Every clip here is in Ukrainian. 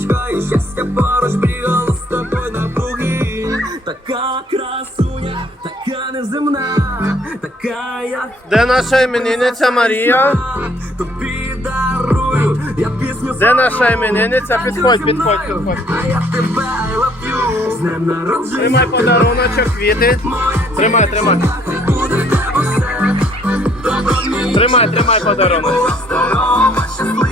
сонечко і щастя поруч бігало з тобою навкруги. Така красуня, така неземна, така як Де наша іменинниця Марія? тобі дарую, я пісню Де наша іменинниця? Підходь, підходь, підходь. А я тебе I love you З днем народження Тримай подаруночок, квіти. Тримай, тримай. буде в тебе все Добро Тримай, тримай подарунок. була здорова, щаслива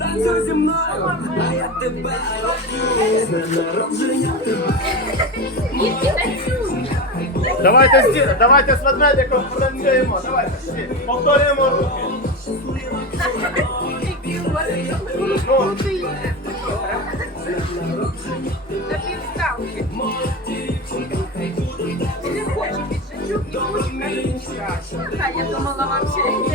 Танцюй зі мною, а я тебе I love you З днем народження тебе Давайте з ді- давайте з ведмедиком потанцюємо. Давайте всі. Повторюємо руки. Ну, На півставки. Ти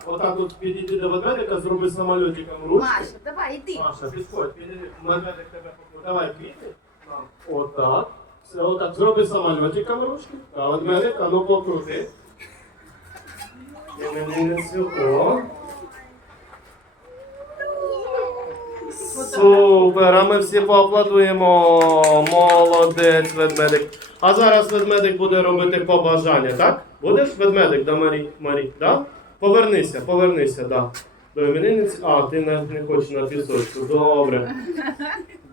так? Отак от підійди до ведмедика, зроби самольотиком ручку. Маша, давай, іди. Маша, підходь, підійди. Ведмедик тебе покрутить. Давай квіти. Отак. Все, отак. Зроби самольотиком ручки. А ведмедик, а ну покрути. Іменинницю. О. Супер, а ми всі поаплодуємо. Молодець, ведмедик. А зараз ведмедик буде робити побажання, так? Будеш ведмедик до Марі? Марі, да? Повернися, повернися, да. До іменинниці. А, ти не, не хочеш на пісочку. Добре.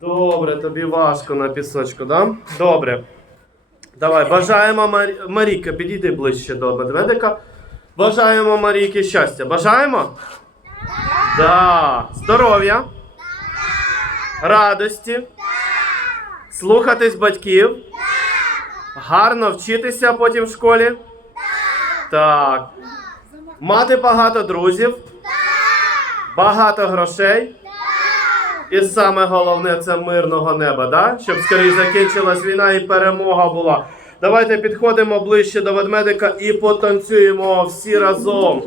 Добре, тобі важко на пісочку, да? Добре. Давай, бажаємо Марі... Марійка, підійди ближче до ведмедика. Бажаємо Марійки щастя. Бажаємо? Да. Здоров'я. Радості. Слухатись батьків. Гарно вчитися потім в школі. Так. Мати багато друзів. Багато грошей. І саме головне це мирного неба, да? щоб скоріше закінчилась війна і перемога була. Давайте підходимо ближче до ведмедика і потанцюємо всі разом.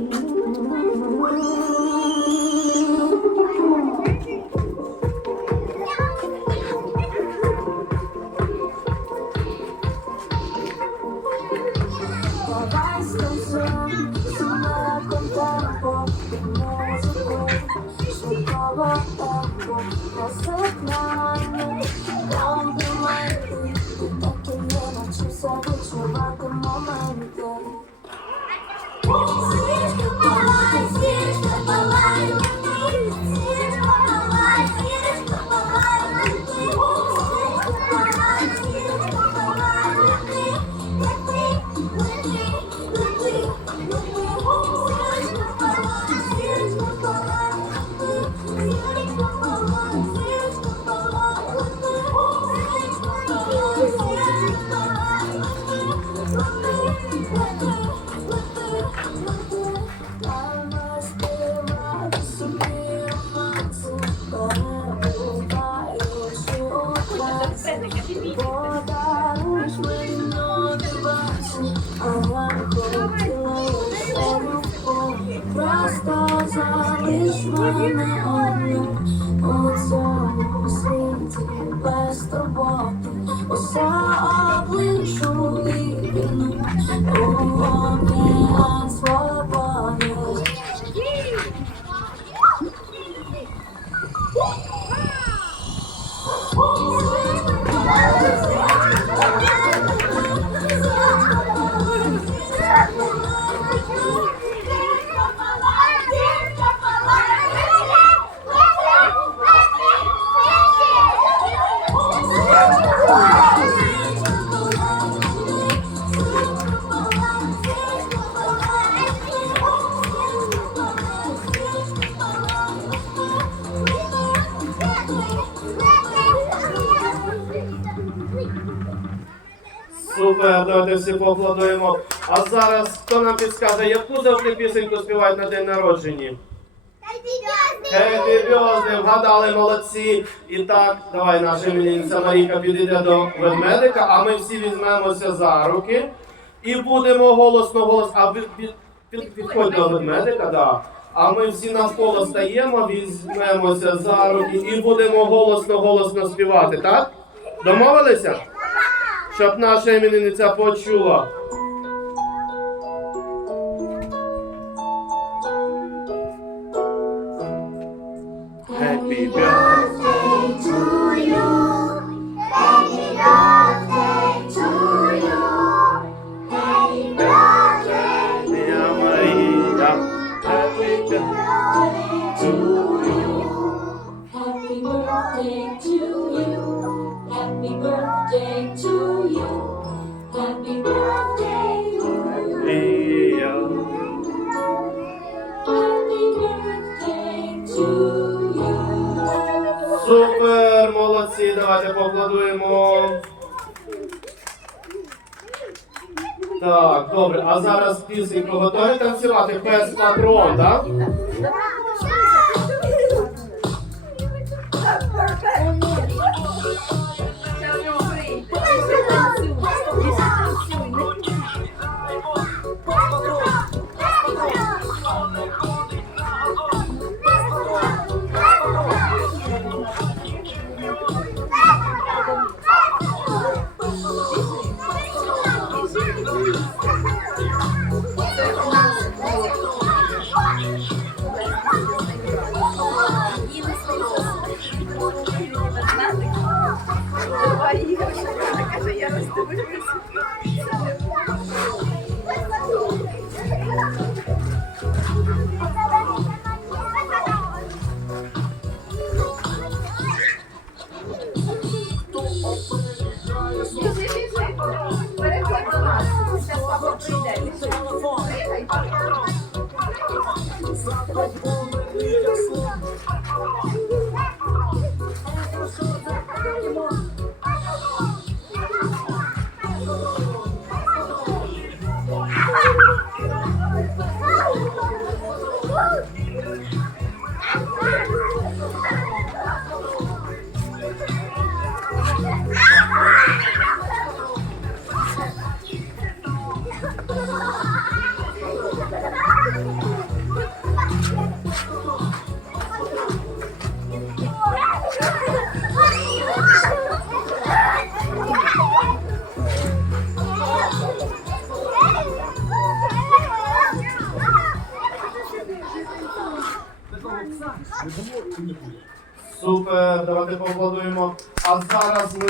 Поаплодуємо. А зараз хто нам підскаже, яку завжди пісеньку співають на день народження? Happy birthday, вгадали, молодці. І так, давай наша іменинниця Марійка підійде до ведмедика, а ми всі візьмемося за руки і будемо голосно голос. А ви під, під, підходь до ведмедика, да. А ми всі навколо стаємо, візьмемося за руки і будемо голосно голосно співати, так? Домовилися? Щоб наша іменинниця почула. Давайте поаплодуємо. Так, добре, а зараз пісеньку готові танцювати пес патрон, так? Давай, 我。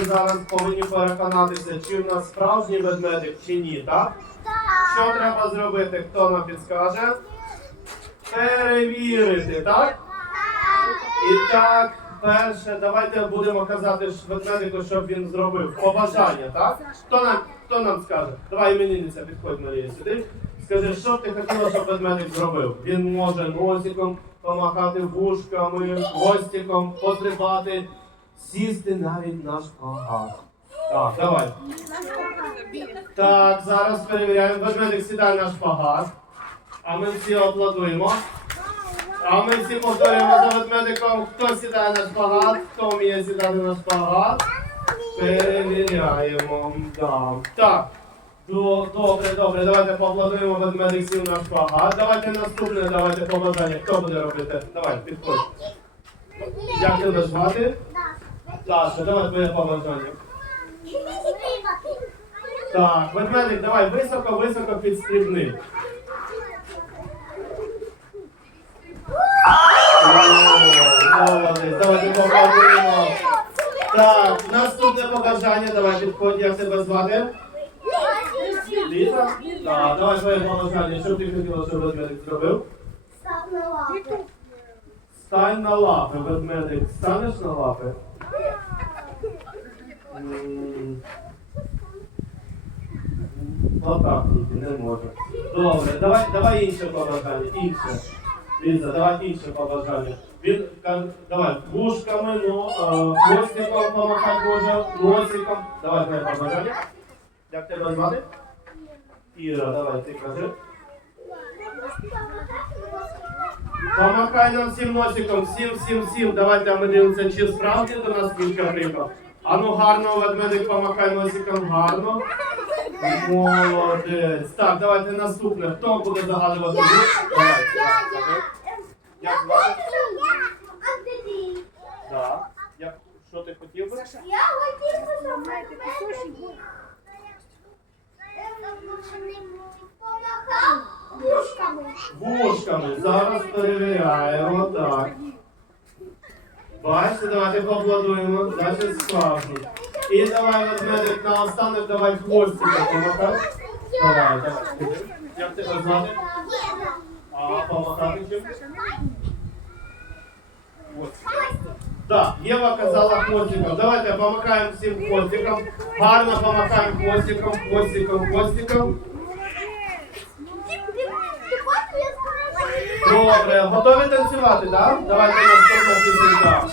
Зараз повинні переконатися, чи в нас справжній ведмедик, чи ні, так? Що треба зробити? Хто нам підскаже? Перевірити, так? І так, перше, давайте будемо казати ведмедику, щоб він зробив побажання, так? Хто нам, хто нам скаже? Давай іменинниця, підходь Марія сюди. Скажи, що б ти хотіла, щоб ведмедик зробив? Він може носиком помахати вушками, хвостиком, пострибати, сісти навіть на шпагат. Так, давай. Так, зараз перевіряємо. Ведмедик сідає на шпагат. А ми всі аплодуємо. А ми всі повторюємо за ведмедиком, хто сідає на шпагат, хто вміє сідати на шпагат. Перевіряємо. Да. Так. Добре, добре, давайте поаплодуємо ведмедик сів на шпагат. Давайте наступне, давайте побажання. Хто буде робити? Давай, підходь. Як тебе звати? Даша, давай твоє побажання. Так, ведмедик, давай високо-високо підстрибни. Молодець, давайте поаплодуємо. Так, наступне побажання, давай підходь, як тебе звати? Ліза? Так, давай твоє побажання. Що б ти хотіла, щоб ведмедик зробив? Стань на лапи, ведмедик. Станеш на лапи? Отак не може. Добре, давай, давай інше побажання, інше. Ліза, давай інше побажання. Він, давай, вушками, ну, е, хвостиком помахати може, носиком. Давай твоє побажання. Як тебе звати? Іра, давай, ти кажи. Помахай нам всім носиком, всім, всім, всім. Давайте ми дивимося, чи справді до нас кілька прийшов. А ну гарно, ведмедик, помахай носиком, гарно. Молодець. Так, давайте наступне. Хто буде загадувати? Давай. Як звати? Так. Як, що ти хотів би? Вушками. Зараз перевіряємо. Так. Бачите, давайте поаплодуємо. Значить справді. І давай ведмедик на останок, давай хвостика помахай. Давай, давай. Як тебе звати? А, помахати чим? Ось. Так, Єва казала хвостиком. Давайте помахаємо всім хвостиком. Гарно помахаємо хвостиком, хвостиком, хвостиком. Добре, готові танцювати, так? Давайте наступна пісенька.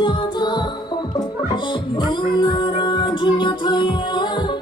Народження це свято, день народження твоє, хай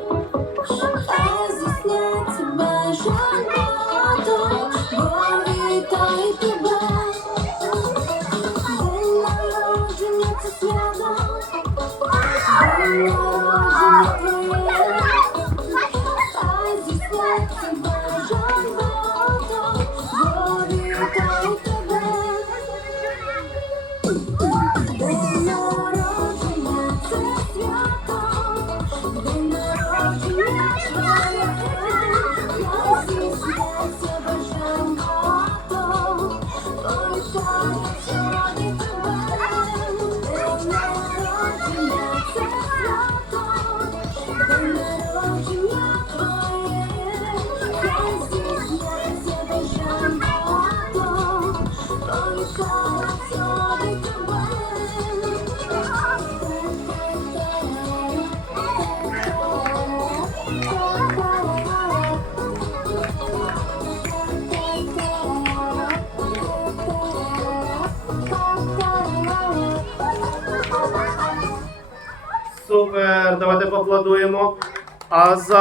Супер, давайте поаплодуємо. А зараз.